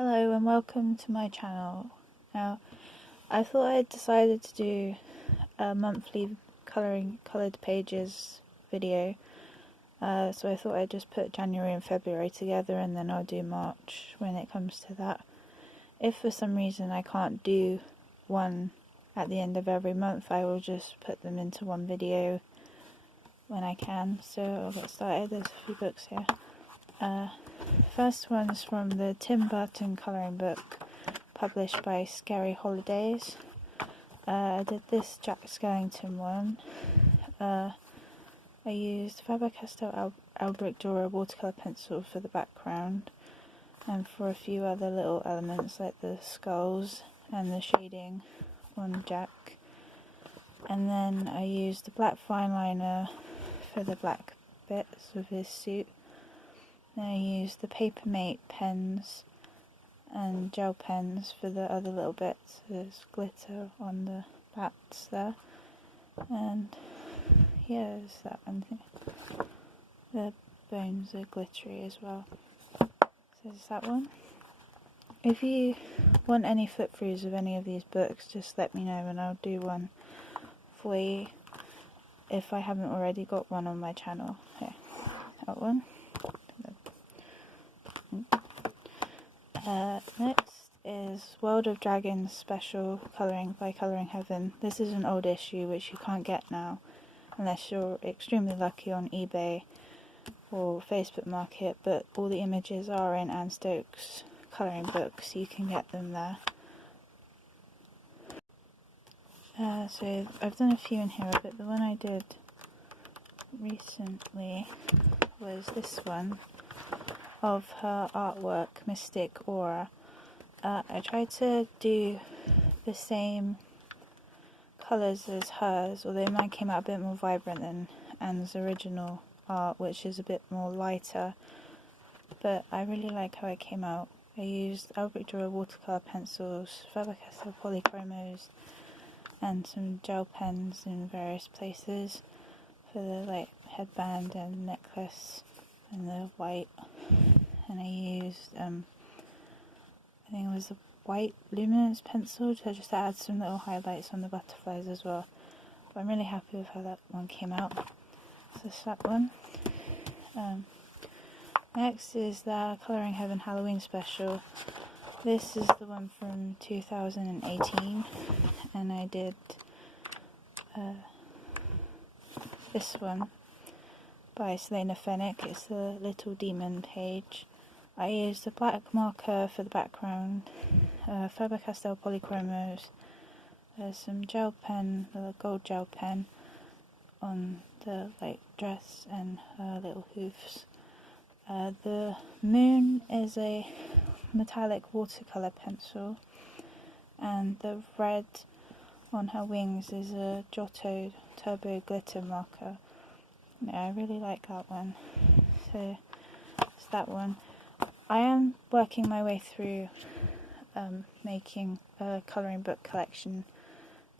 Hello and welcome to my channel. Now, I thought I'd decided to do a monthly coloured pages video, so I thought I'd just put January and February together and then I'll do March when it comes to that. If for some reason I can't do one at the end of every month, I will just put them into one video when I can. So I'll get started. There's a few books here. First one's from the Tim Burton colouring book published by Scary Holidays. I did this Jack Skellington one. I used Faber-Castell Albrecht Dürer watercolour pencil for the background and for a few other little elements like the skulls and the shading on Jack. And then I used the black fine liner for the black bits of his suit. Then I used the Papermate pens and gel pens for the other little bits. There's glitter on the bats there. And yeah, there's that one thing. The bones are glittery as well. So there's that one. If you want any flip-throughs of any of these books, just let me know and I'll do one for you if I haven't already got one on my channel. Here, that one. Next is World of Dragons Special Colouring by Colouring Heaven. This is an old issue which you can't get now unless you're extremely lucky on eBay or Facebook Market, but all the images are in Anne Stokes' colouring book, so you can get them there. So I've done a few in here, but the one I did recently was this one of her artwork, Mystic Aura. I tried to do the same colours as hers, although mine came out a bit more vibrant than Anne's original art, which is a bit more lighter, but I really like how it came out. I used Albrecht Dürer watercolour pencils, Faber-Castell polychromos, and some gel pens in various places for the headband and necklace and the white. And I used I think it was a white luminance pencil to just add some little highlights on the butterflies as well. But I'm really happy with how that one came out. So that's that one. Next is the Colouring Heaven Halloween special. This is the one from 2018, and I did this one by Selena Fennick. It's the Little Demon page. I used a black marker for the background, Faber-Castell polychromos, some gel pen, a gold gel pen on the dress and her little hoofs. The moon is a metallic watercolour pencil, and the red on her wings is a Giotto Turbo glitter marker. Yeah, I really like that one. So it's that one. I am working my way through making a colouring book collection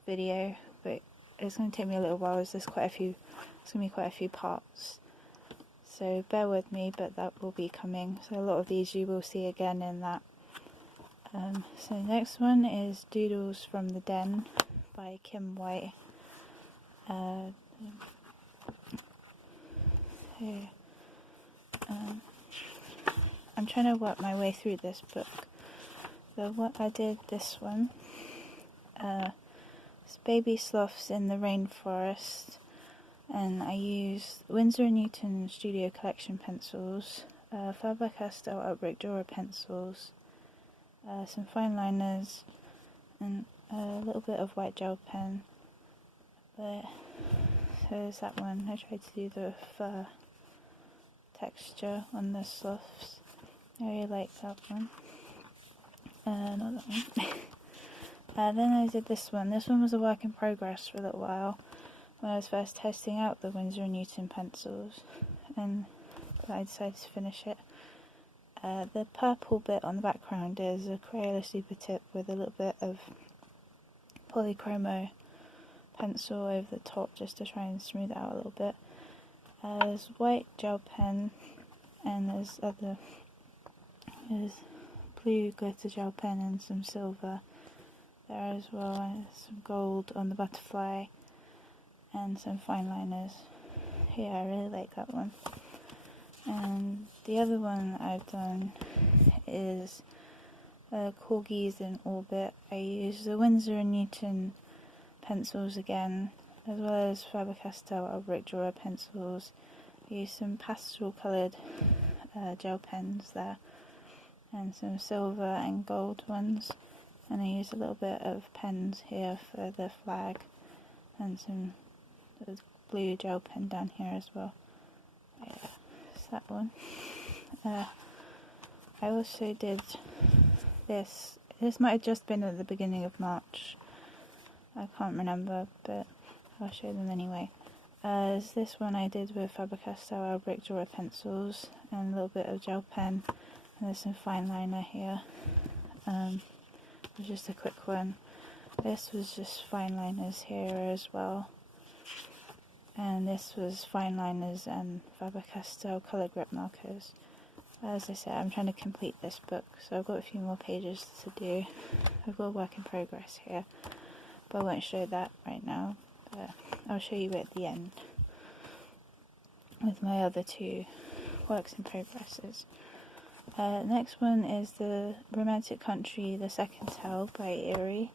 video, but it's going to take me a little while as there's going to be quite a few parts. So bear with me, but that will be coming. So a lot of these you will see again in that. So the next one is Doodles from the Den by Kim White. I'm trying to work my way through this book. So what I did this one, it's Baby Sloths in the Rainforest, and I used Winsor & Newton Studio Collection pencils, Faber-Castell Albrecht Dürer pencils, some fine liners, and a little bit of white gel pen. But so there's that one. I tried to do the fur texture on the sloths. I really like that one. Not that one. Then I did this one. This one was a work in progress for a little while when I was first testing out the Winsor & Newton pencils, and I decided to finish it. The purple bit on the background is a Crayola Super Tip with a little bit of polychromo pencil over the top just to try and smooth it out a little bit. There's white gel pen, and there's blue glitter gel pen and some silver there as well, and some gold on the butterfly and some fine liners. Yeah, I really like that one. And the other one I've done is Corgis in Orbit. I use the Winsor & Newton pencils again, as well as Faber-Castell Albrecht Dürer pencils. I use some pastel coloured gel pens there, and some silver and gold ones. And I use a little bit of pens here for the flag, and some blue gel pen down here as well. Yeah, it's that one. I also did this. This might have just been at the beginning of March. I can't remember, but I'll show them anyway. Is this one I did with Faber-Castell Albrecht Dürer pencils and a little bit of gel pen, and there's some fine liner here. It was just a quick one. This was just fine liners here as well, and this was fine liners and Faber-Castell colour grip markers. As I said, I'm trying to complete this book, so I've got a few more pages to do. I've got a work in progress here, but I won't show that right now, but I'll show you at the end with my other two works in progresses. Next one is the Romantic Country, the Second Tale by Erie,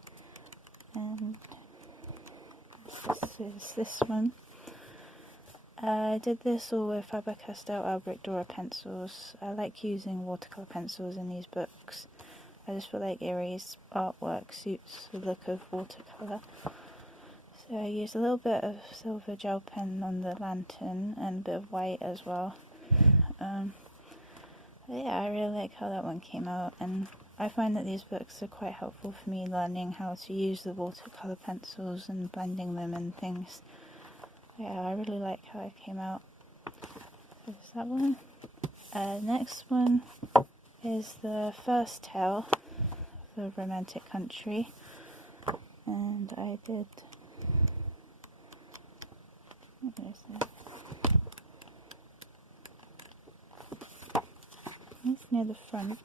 and this is this one. I did this all with Faber-Castell Albrecht Dürer pencils. I like using watercolour pencils in these books. I just feel like Erie's artwork suits the look of watercolour. So I used a little bit of silver gel pen on the lantern and a bit of white as well. Yeah, I really like how that one came out, and I find that these books are quite helpful for me learning how to use the watercolour pencils and blending them and things. Yeah, I really like how it came out. So there's that one. Next one is the first tale of the Romantic Country, and I did... what is that? It's near the front.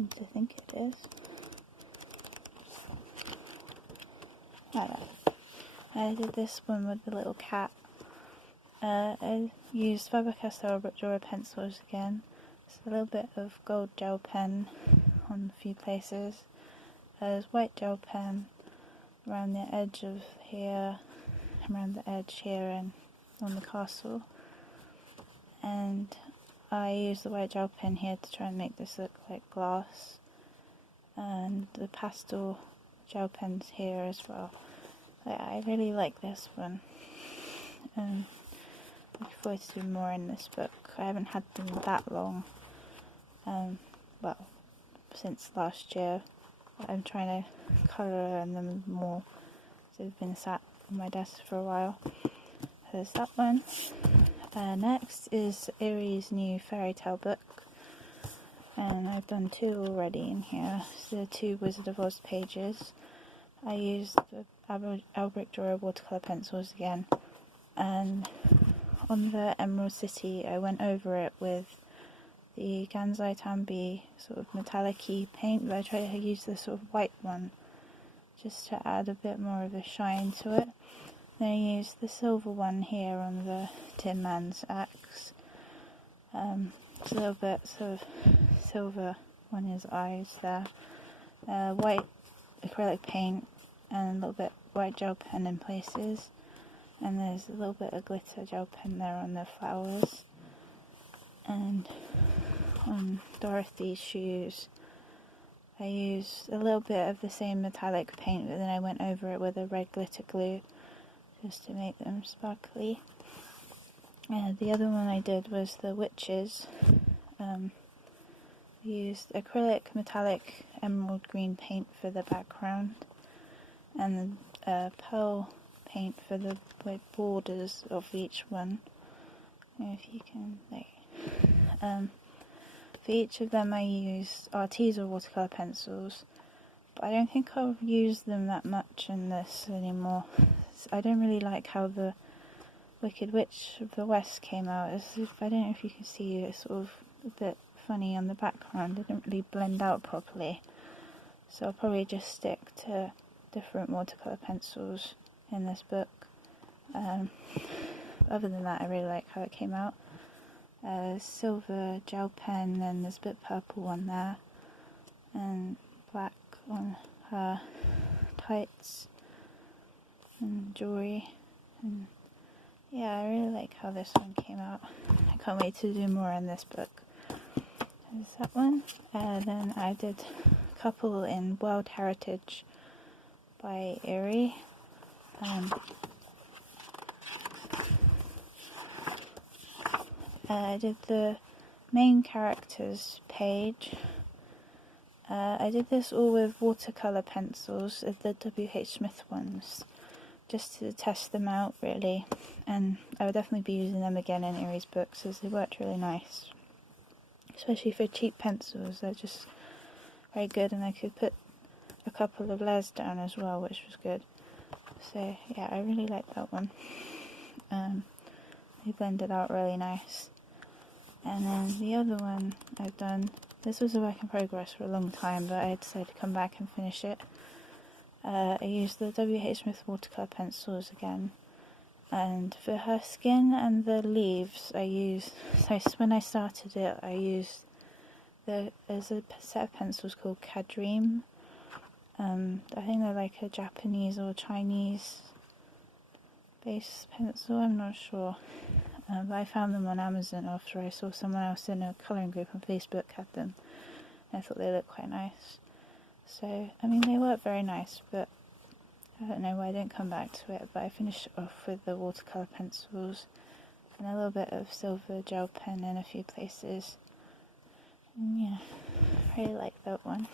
I think it is. Oh, yeah. I did this one with the little cat. I used Faber-Castell Albrecht Dürer pencils again. Just a little bit of gold gel pen on a few places. There's white gel pen around the edge of here, around the edge here, and on the castle. And I used the white gel pen here to try and make this look like glass, and the pastel gel pens here as well. I really like this one. Looking forward to doing more in this book. I haven't had them that long, well, since last year. I'm trying to colour them more, so they've been sat on my desk for a while. There's that one. Next is Erie's new fairy tale book, and I've done two already in here. So the two Wizard of Oz pages. I used the Albrecht Dürer watercolour pencils again, and on the Emerald City I went over it with the Gansai Tambi sort of metallic-y paint, but I tried to use the sort of white one just to add a bit more of a shine to it. Then I used the silver one here on the Tin Man's axe. It's a little bit sort of silver on his eyes there. White acrylic paint and a little bit white gel pen in places. And there's a little bit of glitter gel pen there on the flowers. And on Dorothy's shoes, I used a little bit of the same metallic paint, but then I went over it with a red glitter glue just to make them sparkly. The other one I did was the witches. I used acrylic metallic emerald green paint for the background, and pearl paint for the borders of each one. If you can, for each of them I used Arteza watercolour pencils, but I don't think I'll use them that much in this anymore. I don't really like how the Wicked Witch of the West came out. I don't know if you can see, it's sort of a bit funny on the background. It didn't really blend out properly. So I'll probably just stick to different watercolour pencils in this book. Other than that, I really like how it came out. Silver gel pen, and there's a bit purple on there, and black on her tights and jewellery. And yeah, I really like how this one came out. I can't wait to do more in this book. There's that one. Then I did a couple in World Heritage by Erie. I did the main characters page. I did this all with watercolour pencils, the W.H. Smith ones, just to test them out really, and I would definitely be using them again in Erie's books as they worked really nice. Especially for cheap pencils, they're just very good, and I could put a couple of layers down as well, which was good. So yeah, I really like that one. They blended out really nice. And then the other one I've done, this was a work in progress for a long time, but I decided to come back and finish it. I used the W.H. Smith watercolour pencils again, and for her skin and the leaves when I started it, I used there's a set of pencils called Cadream. I think they're like a Japanese or Chinese base pencil, I'm not sure. But I found them on Amazon after I saw someone else in a colouring group on Facebook had them. And I thought they looked quite nice. So, I mean, they work very nice, but I don't know why I didn't come back to it. But I finished it off with the watercolour pencils and a little bit of silver gel pen in a few places. And yeah, I really like that one.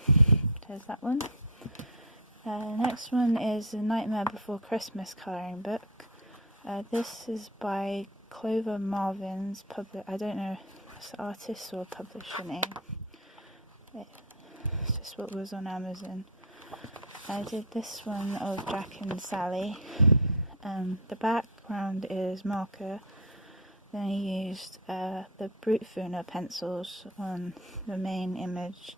There's that one. Next one is The Nightmare Before Christmas colouring book. This is by Clover Marvin's I don't know if it's the artist or publisher name. It's just what was on Amazon. I did this one of Jack and Sally. The background is marker. Then I used the Brute Funa pencils on the main image,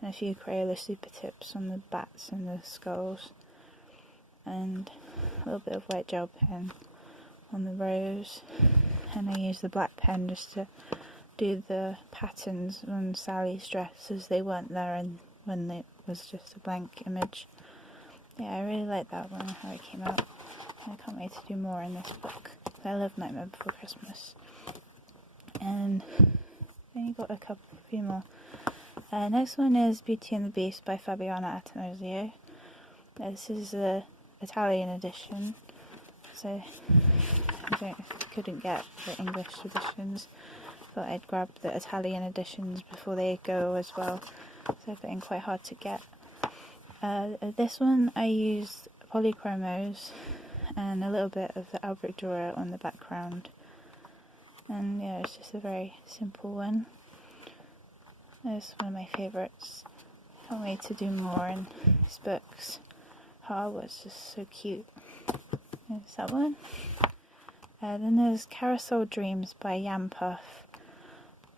and a few Crayola super tips on the bats and the skulls, and a little bit of white gel pen on the rose, and I used the black pen just to do the patterns on Sally's dress as they weren't there and when it was just a blank image. Yeah, I really like that one, how it came out. I can't wait to do more in this book. I love Nightmare Before Christmas. And then you got a few more. Next one is Beauty and the Beast by Fabian Atomizer. This is the Italian edition, so I couldn't get the English editions, but I'd grab the Italian editions before they go as well, so they're getting quite hard to get. This one I used polychromos and a little bit of the Albrecht Dürer on the background, and yeah, it's just a very simple one. It's one of my favourites. Can't wait to do more in these books. Harwood's just so cute. There's that one. Then there's Carousel Dreams by Yam Puff.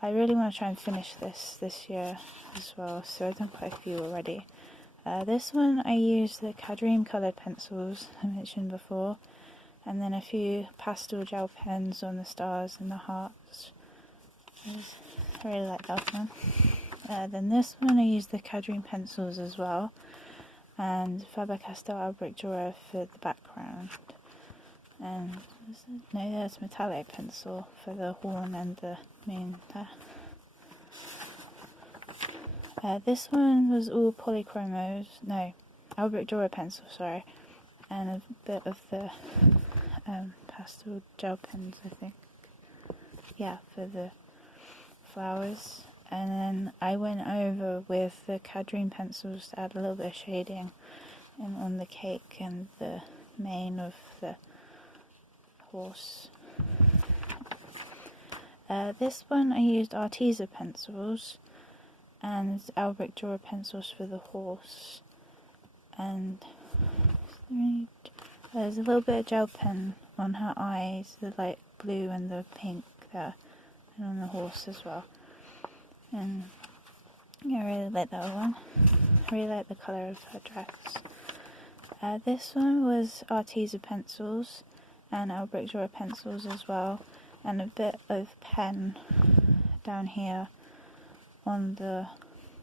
I really want to try and finish this year as well, so I've done quite a few already. This one I used the Cadream coloured pencils I mentioned before, and then a few pastel gel pens on the stars and the hearts. I really like that one. Then this one I used the Cadream pencils as well, and Faber-Castell Albrecht Dürer for the background. And there's metallic pencil for the horn and the main there. This one was all polychromos, Albrecht Dürer pencil, sorry, and a bit of the pastel gel pens, I think. Yeah, for the flowers. And then I went over with the Cadream pencils to add a little bit of shading and on the cake and the mane of the horse. This one I used Arteza pencils and Albrecht Dürer pencils for the horse, and there's a little bit of gel pen on her eyes, the light blue and the pink there, and on the horse as well. And I really like that one. I really like the colour of her dress. This one was Arteza pencils and Albric Drawer pencils as well, and a bit of pen down here on the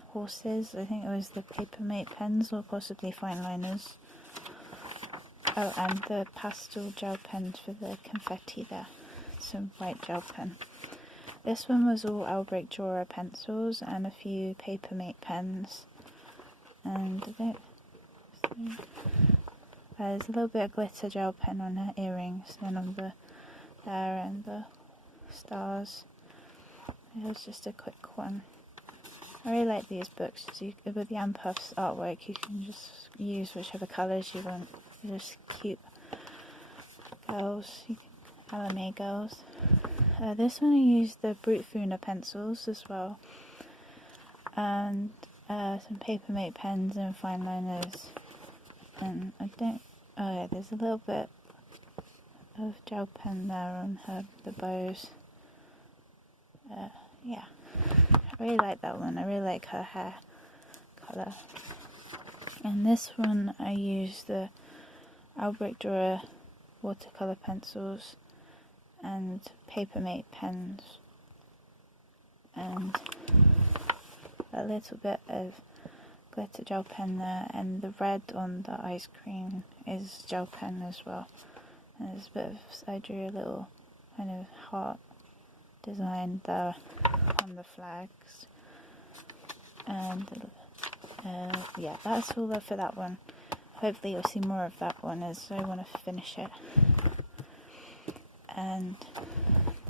horses. I think it was the Papermate pens or possibly fine liners. Oh, and the pastel gel pens for the confetti there. Some white gel pen. This one was all Albric Drawer pencils and a few Papermate pens. And there's a little bit of glitter gel pen on her earrings and on the there and the stars. It was just a quick one. I really like these books. With the Ampuffs artwork, you can just use whichever colours you want. They're just cute girls, LMA girls. This one I used the Brute Funa pencils as well, and some Papermate pens and fine liners. And oh yeah, there's a little bit of gel pen there on the bows. Yeah, I really like that one. I really like her hair colour. And this one I used the Albric Drawer watercolour pencils and Papermate pens and a little bit of glitter gel pen there, and the red on the ice cream is gel pen as well. And there's a bit of, I drew a little kind of heart design there on the flags. And yeah, that's all for that one. Hopefully you'll see more of that one as I want to finish it. And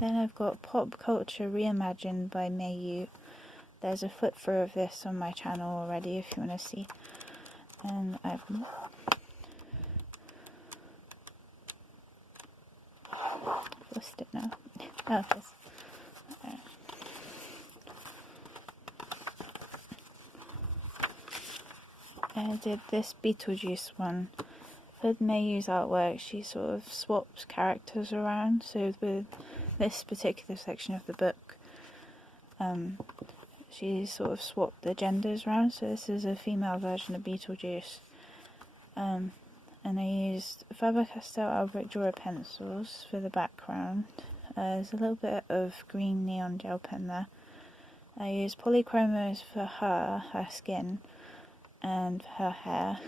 then I've got Pop Culture Reimagined by Meiyu. There's a flip through of this on my channel already if you want to see. And I've lost it now. Oh, this. I did this Beetlejuice one. With Meiyu's artwork, she sort of swaps characters around. So with this particular section of the book, she sort of swapped the genders around. So this is a female version of Beetlejuice. And I used Faber-Castell Albric Drawer pencils for the background. There's a little bit of green neon gel pen there. I used polychromos for her skin and her hair,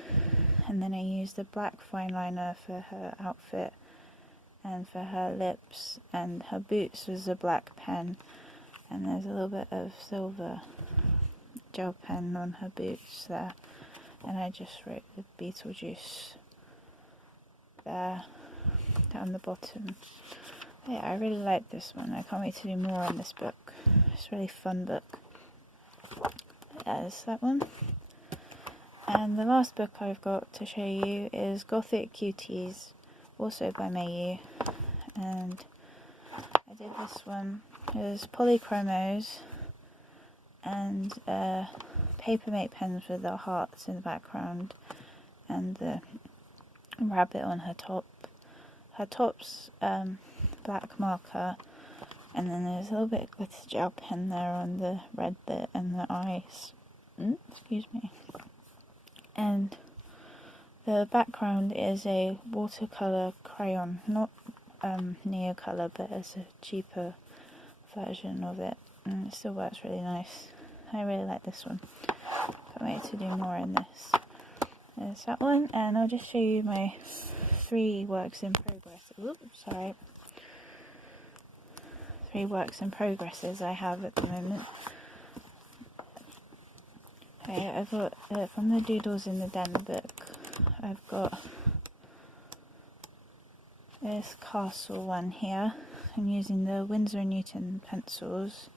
and then I used a black fine liner for her outfit and for her lips, and her boots was a black pen, and there's a little bit of silver gel pen on her boots there, and I just wrote the Beetlejuice there down the bottom. Yeah, I really like this one. I can't wait to do more on this book. It's a really fun book. There's that one. And the last book I've got to show you is Gothic Cuties, also by Meiyu. And I did this one. It was polychromos and Papermate pens with the hearts in the background and the rabbit on her top. Her top's black marker, and then there's a little bit of glitter gel pen there on the red bit and the eyes. Excuse me. And the background is a watercolour crayon, not Neocolour, but as a cheaper version of it, and it still works really nice. I really like this one. Can't wait to do more in this. There's that one, and I'll just show you my 3 works in progress. Oops, sorry. 3 works in progresses I have at the moment. Okay, I've got, from the Doodles in the Den book, I've got this castle one here. I'm using the Winsor & Newton pencils,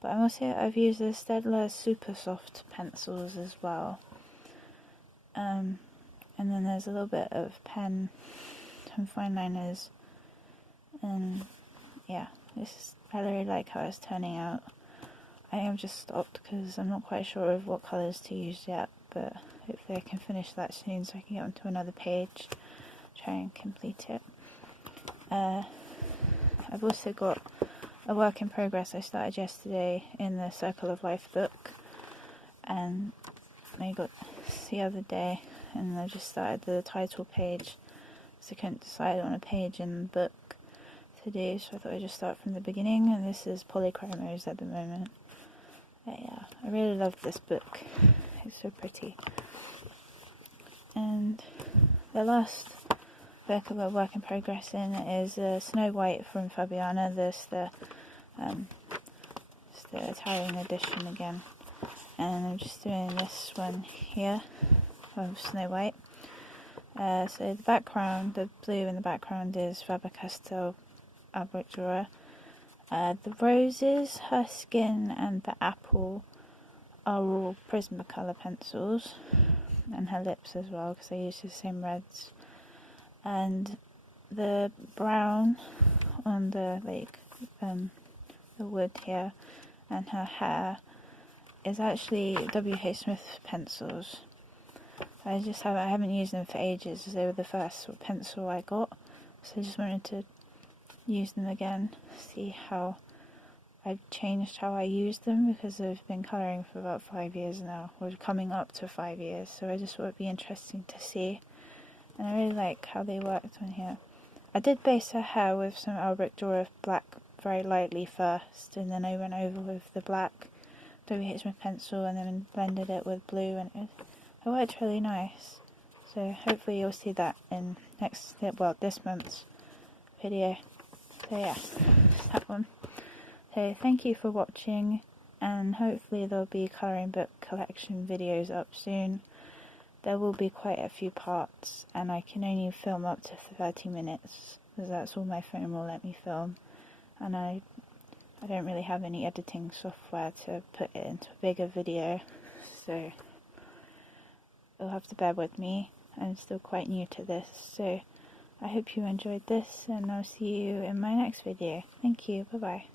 but I've used the Staedtler Super Soft pencils as well. And then there's a little bit of pen, some fine liners, and yeah, I really like how it's turning out. I think I've just stopped because I'm not quite sure of what colours to use yet, but hopefully I can finish that soon so I can get onto another page, try and complete it. I've also got a work in progress I started yesterday in the Circle of Life book, and I got this the other day, and I just started the title page, so I couldn't decide on a page in the book to do, so I thought I'd just start from the beginning, and this is polychromos at the moment. But yeah, I really love this book, it's so pretty. And the last book I've got work in progress in is Snow White from Fabiana. This the Italian edition again, and I'm just doing this one here of Snow White. So the background, the blue in the background is Faber-Castell fabric drawer. The roses, her skin and the apple are all Prismacolor pencils, and her lips as well, because I use the same reds. And the brown on the the wood here and her hair is actually W.H. Smith pencils. I haven't used them for ages, as they were the first pencil I got, so I just wanted to use them again, see how I've changed how I use them, because I've been colouring for about 5 years now, or coming up to 5 years, so I just thought it'd be interesting to see, and I really like how they worked on here. I did base her hair with some Albrecht Dürer black very lightly first, and then I went over with the black W.H. Smith pencil and then blended it with blue, and it worked really nice. So hopefully you'll see that in this month's video. So yeah, that one. So thank you for watching, and hopefully there'll be colouring book collection videos up soon. There will be quite a few parts, and I can only film up to 30 minutes, because that's all my phone will let me film, and I don't really have any editing software to put it into a bigger video, so you'll have to bear with me. I'm still quite new to this, so I hope you enjoyed this, and I'll see you in my next video. Thank you, bye bye.